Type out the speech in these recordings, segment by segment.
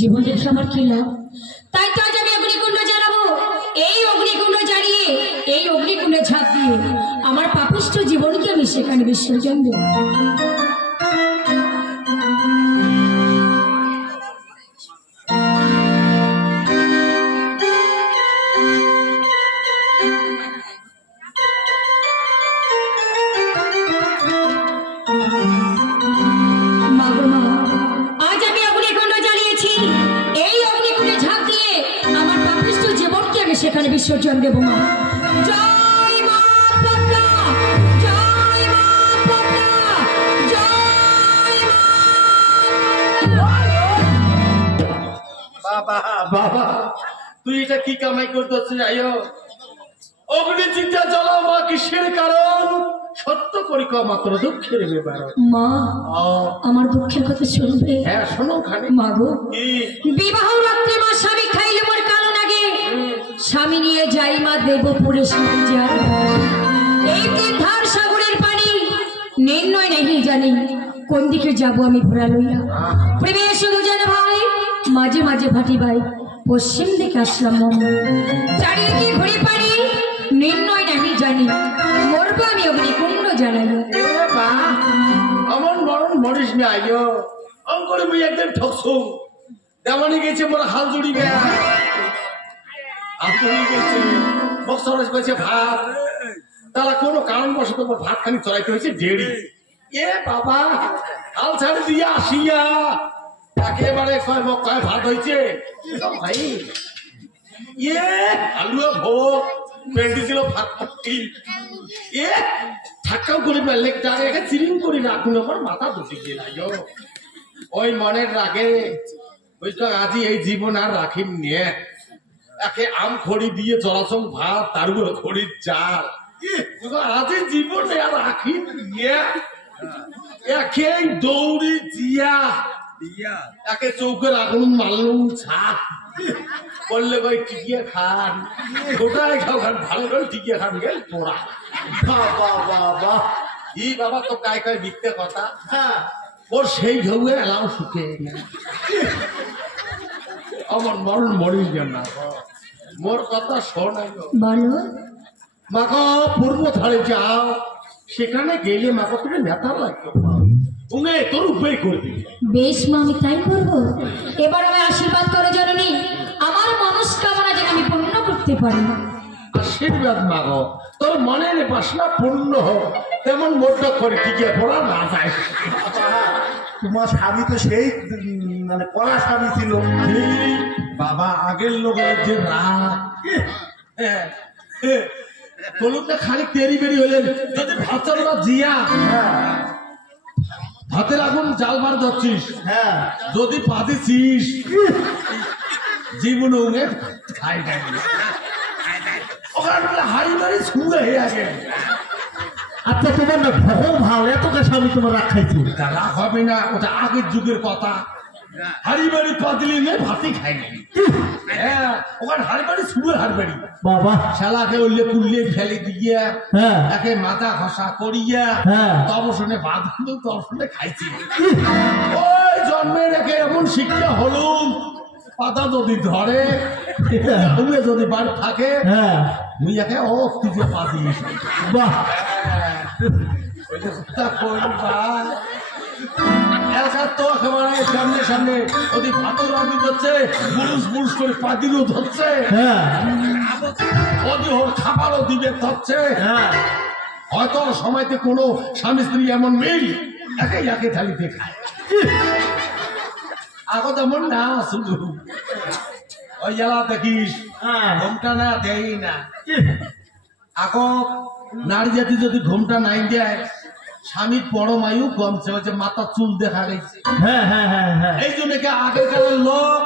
জীবন রেখে আমার কি লাভ? তাই তো আজ আমি অগ্নিকুণ্ড জ্বালাবো। এই অগ্নিকুণ্ড জ্বালিয়ে, এই অগ্নিকুণ্ডে ঝাঁপ দিয়ে আমার পাপিষ্ঠ জীবনকে আমি সেখানে বিসর্জন দেব। সেখানে বিসর্জন দেব মা। জয় মা পদ্মা, জয় মা পদ্মা, জয় মা। বাবা বাবা তুই এটা কি কামাই করতেছিস? আয়ো অগ্নি চিন্তা জ্বালাও মা, কিসের কারণ? সত্য করি মাত্র দুঃখের ব্যাপার। মা আমার দুঃখের কথা শুনবে? হ্যাঁ শোনো খালি। মা গো, বিবাহ রাত্রে মা স্বামী খাইলে মোর কারণ আগে স্বামী নিয়ে যাই মা দেবপুরে যায়। এই তীর্থার সাগরের পানি নির্ণয় নেই জানি কোন দিকে যাব আমি ঘোরা লইয়া। প্রেমে শুধু জানে ভাই মাঝে মাঝে ভাটি ভাই পশ্চিম দিকে আসলাম মম। চারিদিকে ঘুরে পানি নির্ণয় নেই জানি মরবো আমি অগ্নিকুণ্ড জ্বালাইয়া। আমার মরণ মরিস না আইও অঙ্করে মুই একদিন ঠকছো দেওয়ানি গেছে মোর হাল জুড়ি গেয়া ভাত তারা কোনো কারণবশত ভাত খানি চড়াইতে হয়েছে দেরি। এ বাবা হাল ছাড়ি দিয়ে আসিয়া একেবারে কয় কয় ভাত হয়েছে ভাই। এ আলুয়া ভোগ পেন্টি ছিল ভাত পট্টি এ ঠাক্কাও করে মেলে দাঁড়িয়ে চিরিং করি রাখুন আমার মাথা বসে গিয়ে না ওই মনের রাগে বুঝলো আজি এই জীবন আর রাখিন নিয়ে একে আম খড়ি দিয়ে চলাচল ভাত তার উপর খড়ির চাল আজি জীবনে আর রাখি নিয়ে একে দৌড়ি দিয়া একে চৌকের আগুন মারলুম ছাপ বললে ভাই টিকিয়ে খান গোটাই খাও খান ভালো করে টিকিয়ে খান গেল তোরা বাবা বাবা ই বাবা তো কায় কায় মিথ্যে কথা ওর সেই ঢেউয়ে এলাও শুকে আমার মরণ মরিস না মোর কথা শোন বলো। মাকে পূর্ব ধারে যাও সেখানে গেলে মাকে তুমি নেতা লাগতো উনি তোর উপায় করবি। বেশ মা আমি তাই করবো। এবার আমি আশীর্বাদ করে জননী আমার মনস্কামনা যেন আমি পূর্ণ করতে পারি। আশীর্বাদ মাগো তোর মনের বাসনা পূর্ণ হোক তেমন মোটা করে টিকে পড়া না যায়। তোমার স্বামী তো সেই মানে কড়া স্বামী ছিল বাবা আগের লোকের যে রাগ কলুকটা খালি তেরি বেরি হলেন যদি ভাতের জিয়া ভাতের আগুন জাল বার ধরছিস যদি পাতিছিস জীবন খাই ওখানে হাড়ি মারি ছুঁড়ে হয়ে আগে। আচ্ছা তোমার না ভগো ভালো এত স্বামী তোমার রাগ খাইছি রাগ হবে না ওটা আগের যুগের কথা হাড়ি বাড়ি পা দিলি নে ভাতই খাই নাই। হ্যাঁ ওখানে হাড়ি বাড়ি শুয়ে হাড়ি বাড়ি বাবা শালাকে উল্লে কুল্লে ফেলে দিয়া হ্যাঁ একে মাথা ঘষা করিয়া হ্যাঁ। তবসনে বাদ তবসনে খাইছি। ওই জন্মে রেখে এমন শিক্ষা হলুম পাতা যদি ধরে উমে যদি বাড়ি থাকে হ্যাঁ মুই একে ও তুজে পা দিস বাহ তো একেবারে সামনে সামনে ওদি ভাতও রাঁধি ধরছে বুরুষ বুরুষ করে পাদিরও ধরছে হ্যাঁ ওদি ওর খাবারও দিবে ধরছে। হ্যাঁ হয়তো সময়তে কোনো স্বামী স্ত্রী এমন মিল একাই একে থালিতে খায়। আগো তেমন না শুধু ওই জেলা দেখিস হ্যাঁ ঘুমটা না দেই না। আগো নারী জাতি যদি ঘুমটা নাই দেয় স্বামীর পরমায়ু কমছে হচ্ছে মাথা চুল দেখা গেছে। হ্যাঁ হ্যাঁ হ্যাঁ হ্যাঁ এই জন্য কি আগেকারের লোক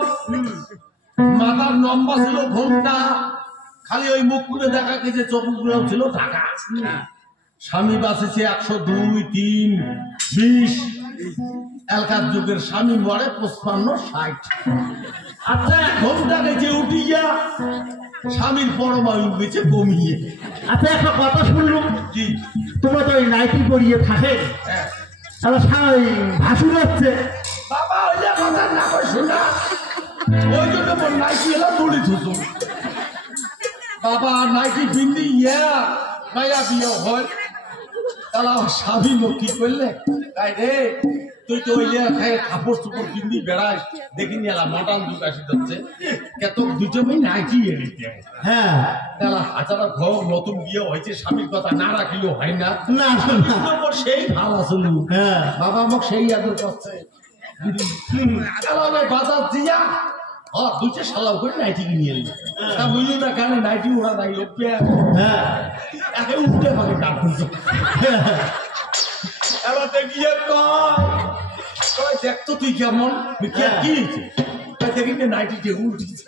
মাথার লম্বা ছিল ঘুমটা খালি ওই মুখ খুলে দেখা গেছে চোখগুলো ছিল ঢাকা। স্বামী বাঁচেছে 102, 3, 20 এলকার যুগের স্বামী মরে 55, 60। আচ্ছা ঘুমটা গেছে উঠিয়া স্বামীর পরমায়ু গেছে কমিয়ে। আচ্ছা একটা কথা শুনলুম কি তোমরা তো ওই নাইটি পরিয়ে থাকে হ্যাঁ। ভাসুর হচ্ছে বাবা ওই যে কথা না কই শোনা ওই জন্য মোর নাইটি এলা দড়ি থুতু বাবা নাইটি বিন্দি ইয়া মায়া বিয়ে হয় তাহলে আমার স্বামী কি করলে তাই রে তুই তো ওই খায় কাপড় চুপড় বিন্দি বেড়াস দেখিনি এলা মডার্ন যুগ আসি যাচ্ছে কত দুজনেই নাইটি এলিতে হ্যাঁ তাহলে হাজারা ঘর নতুন বিয়ে হয়েছে স্বামীর কথা না রাখিলেও হয় না না ওর সেই ভালো আসলো হ্যাঁ বাবা আমাকে সেই আদর করছে বাজার দিয়া দুইটা সালাও করে নাইটি কিনে এলি তা বুঝলি না কেন নাইটি ওরা নাই হ্যাঁ একে উঠে পারে কাটুন এবার দেখিয়ে কয় দেখতো তুই কেমন কি হয়েছে দেখি নাইটিতে উঠেছে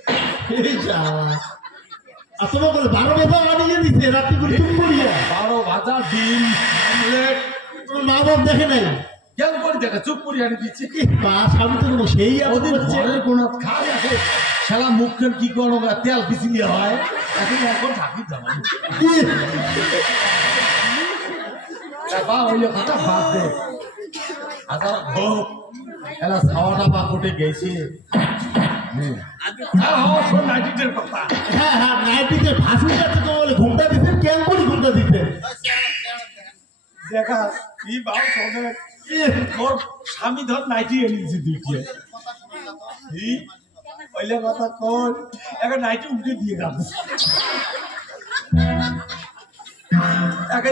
আর তোমার বলে 12 বাজা আনিয়ে দিচ্ছে রাত্রি করে চুপ করিয়া 12 ভাজা ডিম অমলেট তোমার মা বাপ দেখে নাই কেন করে দেখা চুপ করে আনি দিচ্ছে মা স্বামী তো কোনো সেই ওদের ঘরের কোন খায় আছে শালা মুখের কি করো তেল পিছিয়ে হয় এখন থাকি যাবেন বা ওই কথা বাদ দে আচ্ছা হোক এলা খাওয়াটা বা কোটে গেছে নাইটির কথা হ্যাঁ হ্যাঁ নাইটিতে ভাসুর কাছে তো বলে ঘুমটা দিতেন কেন করে ঘুমটা দিতেন দেখা কি বাউ সবে মোর স্বামী ধর নাইটি এনেছি দুইটিয়ে ওইলে কথা কর এখন নাইটি উঠে দিয়ে গেল একে